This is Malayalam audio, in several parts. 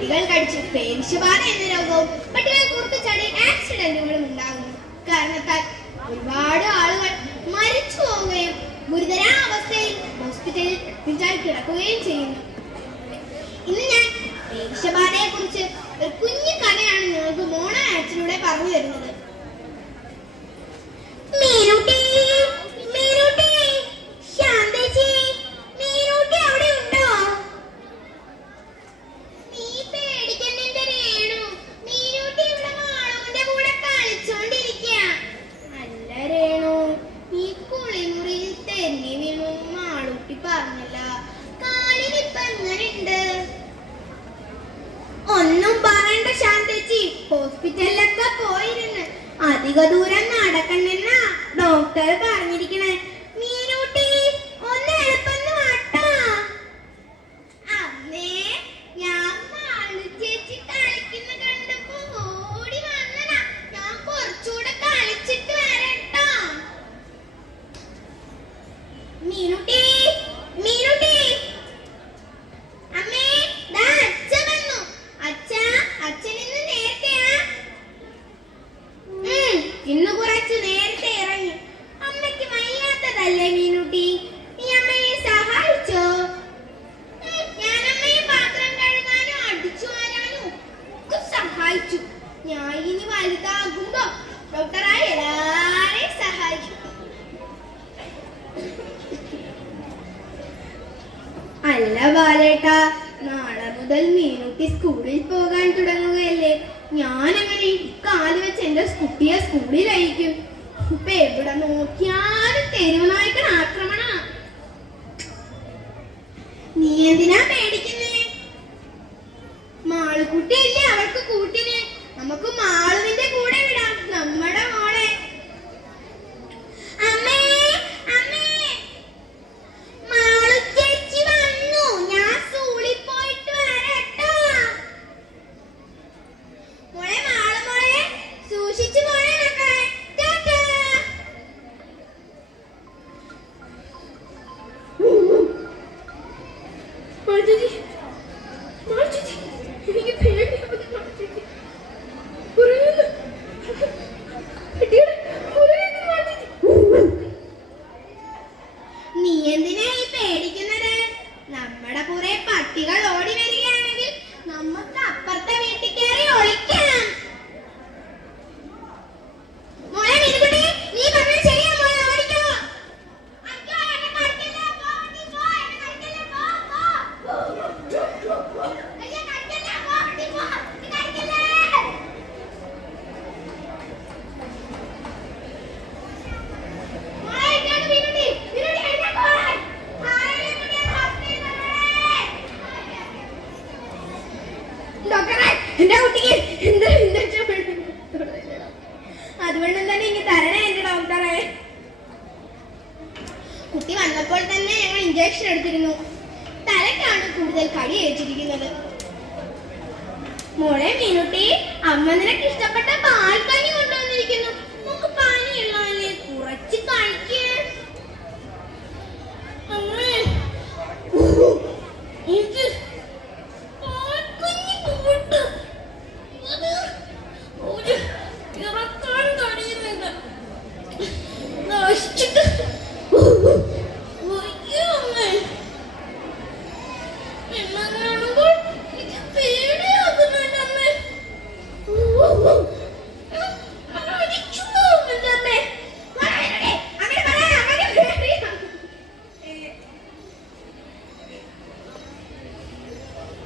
പട്ടികൾ കടിച്ച് പേവിഷബാധ എന്ന രോഗവും പട്ടികൾ പുറത്തു ചാടി ആക്സിഡന്റുകളും ഉണ്ടാകുന്നു. കാരണത്താൽ ഒരുപാട് ആളുകൾ മരിച്ചു പോവുകയും ഗുരുതരാവസ്ഥയിൽ ഹോസ്പിറ്റലിൽ കിടക്കുകയും ചെയ്യുന്നു. ഇന്ന് ഞാൻ പേവിഷബാധയെ കുറിച്ച് ഒരു കുഞ്ഞു കഥയാണ് നിങ്ങൾക്ക് മോണോ ആക്സിലൂടെ പറഞ്ഞു തരുന്നത്. ഒന്നും പറയണ്ട ശാന്തേച്ചി, ഹോസ്പിറ്റലിലൊക്കെ പോയിരുന്ന് അധിക ദൂരം നടക്കണ്ടെന്നാ ഡോക്ടർ പറഞ്ഞിരിക്കണേ. മീനൂട്ടി ഒന്ന് എളുപ്പം വാട്ടാ. അമ്മേ, ഞാൻ മാളു ചേച്ചി കളിക്കുന്ന കണ്ടപ്പോ ഓടി വന്നതാ. ഞാൻ കുറച്ചുകൂടെ കളിച്ചിട്ട് വരട്ടോ. മീനൂട്ടി മീനൂട്ടി അമ്മേ, ദാ അച്ഛൻ വന്നു. അച്ഛൻ ഇന്ന് നേരത്തെയാ? ഇന്ന് കുറച്ച് നേരത്തെ ഇറങ്ങി. അമ്മയ്ക്ക് വയ്യാത്തതല്ലേ മീനൂട്ടി? നീ അമ്മയെ സഹായിച്ചോ? ഞാൻ അമ്മയെ പാത്രം കഴുകാനും അടിച്ചു വാരാനും ഒക്കെ സഹായിച്ചു. ഞാൻ ഇനി വലുതാകുമ്പോ ഡോക്ടറായി എല്ലാരെയും സഹായിക്കും. അല്ല ബാലേട്ടാ, നാളെ മുതൽ മീനൂട്ടി സ്കൂളിൽ പോകാൻ തുടങ്ങുകയല്ലേ. ഞാനങ്ങനെ കാല് വെച്ച് എന്റെ കുട്ടിയെ സ്കൂളിൽ അയക്കും. ഇപ്പൊ എവിടെ നോക്കിയാലും തെരുവ് നായ്ക്കൻ ആക്രമണ. നീ എന്തിനാ പേടിക്കുന്നേ? മാളുകുട്ടിയല്ലേ അവൾക്ക് കൂട്ടിന്. നമുക്ക് മാളുവിന്റെ കൂടെ വിടാം, നമ്മുടെ മോളെ. നീ എന്തിനാ ഈ പേടിക്കുന്നത്? നമ്മുടെ കുറെ പട്ടികൾ ഓടി വരികയാണെങ്കിൽ നമുക്ക് അപ്പുറത്തെ വീട്ടിൽ കയറി ഒളിക്കാം. മോളെ മീനുകുട്ടി, നീ പറഞ്ഞത് ശരിയാ മോളെ, ഓടിക്കോ. അതുകൊണ്ട് തന്നെ ഇങ്ങ് തരണേ എന്റെ ഡോക്ടറെ. കുട്ടി വന്നപ്പോൾ തന്നെ ഞങ്ങൾ ഇഞ്ചക്ഷൻ എടുത്തിരുന്നു. തലക്കാണ് കൂടുതൽ കടി ഏറ്റിരിക്കുന്നത്. മോളെ മീനുട്ടി, അമ്മ നിനക്ക് ഇഷ്ടപ്പെട്ട പാൽക്കഞ്ഞി കൊണ്ടുവന്നിരിക്കുന്നു. നമുക്ക് പനിയുള്ളതല്ലേ, കുറച്ച് കഴിക്ക്.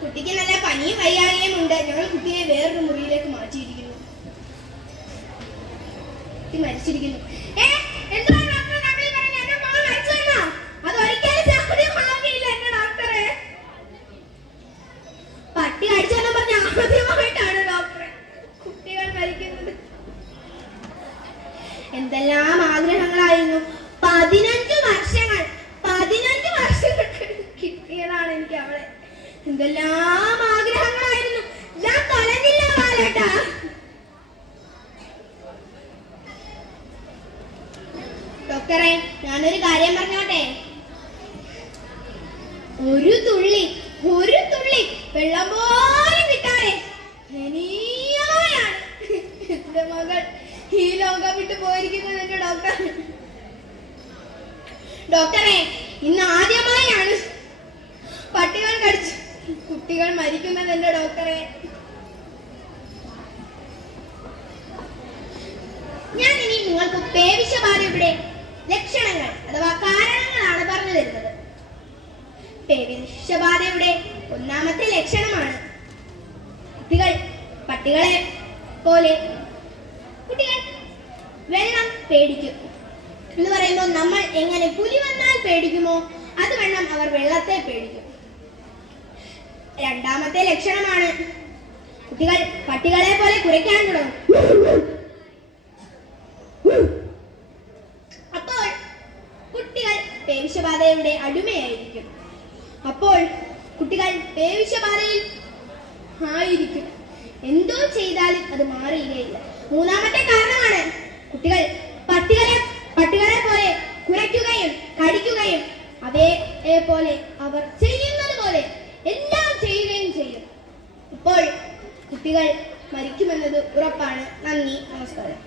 കുട്ടിക്ക് നല്ല പനിയും വയ്യാതെയും ഉണ്ട്. ഞങ്ങൾ കുട്ടിയെ വേറൊരു മുറിയിലേക്ക് മാറ്റിയിരിക്കുന്നു. കുട്ടി മരിച്ചിരിക്കുന്നു. പട്ടി അടിച്ചെന്ന് പറഞ്ഞ ആദ്യമായിട്ടാണ് ഡോക്ടറെ കുട്ടികൾ മരിക്കുന്നത്. എന്തെല്ലാം ആഗ്രഹങ്ങളായിരുന്നു. 15 വർഷങ്ങൾ കിട്ടിയതാണ് എനിക്ക് അവളെ. എന്തെല്ലാം ആഗ്രഹങ്ങളായിരുന്നു. ഞാൻ കളഞ്ഞില്ല ബാലേട്ടാ. ഡോക്ടറെ, ഞാനൊരു കാര്യം പറഞ്ഞോട്ടെ. ഒരു തുള്ളി വെള്ളം പോലും കിട്ടാൻ ലോകം വിട്ടു പോയിരിക്കുന്നത് എന്റെ ഡോക്ടർ. ഡോക്ടറെ, ഇന്ന് ആദ്യമായാണ് പട്ടികൾ കടിച്ച് കുട്ടികൾ മരിക്കുന്നത് എന്റെ ഡോക്ടറെ. ഞാൻ ഇനി നിങ്ങൾക്ക് പേവിഷബാധയുടെ ലക്ഷണങ്ങൾ അഥവാ കാരണങ്ങളാണ് പറഞ്ഞു തരുന്നത്. പേവിഷബാധയുടെ ഒന്നാമത്തെ ലക്ഷണമാണ് കുട്ടികൾ പട്ടികളെ പോലെ കുട്ടികൾ വെള്ളം പേടിക്കും എന്ന് പറയുമ്പോൾ നമ്മൾ എങ്ങനെ പുലി വന്നാൽ പേടിക്കുമോ അതുവണ്ണം അവർ വെള്ളത്തെ പേടിക്കും. രണ്ടാമത്തെ ലക്ഷണമാണ് കുട്ടികൾ പട്ടികളെ പോലെ കുരയ്ക്കാൻ തുടങ്ങും. അപ്പോൾ കുട്ടികൾ പേവിഷബാധയുടെ അടിമയായിരിക്കും. അപ്പോൾ കുട്ടികൾ പേവിഷബാധയിൽ ആയിരിക്കും. എന്തോ ചെയ്താലും അത് മാറിയില്ല. മൂന്നാമത്തെ കാരണമാണ് കുട്ടികൾ പട്ടികളെ പോലെ കുരയ്ക്കുകയും കടിക്കുകയും അവയെ പോലെ അവർ ചെയ്യുന്നത് പോലെ എല്ലാം ചെയ്യുകയും ചെയ്യും. ഇപ്പോൾ കുട്ടികൾ മരിക്കുമെന്നത് ഉറപ്പാണ്. നന്ദി, നമസ്കാരം.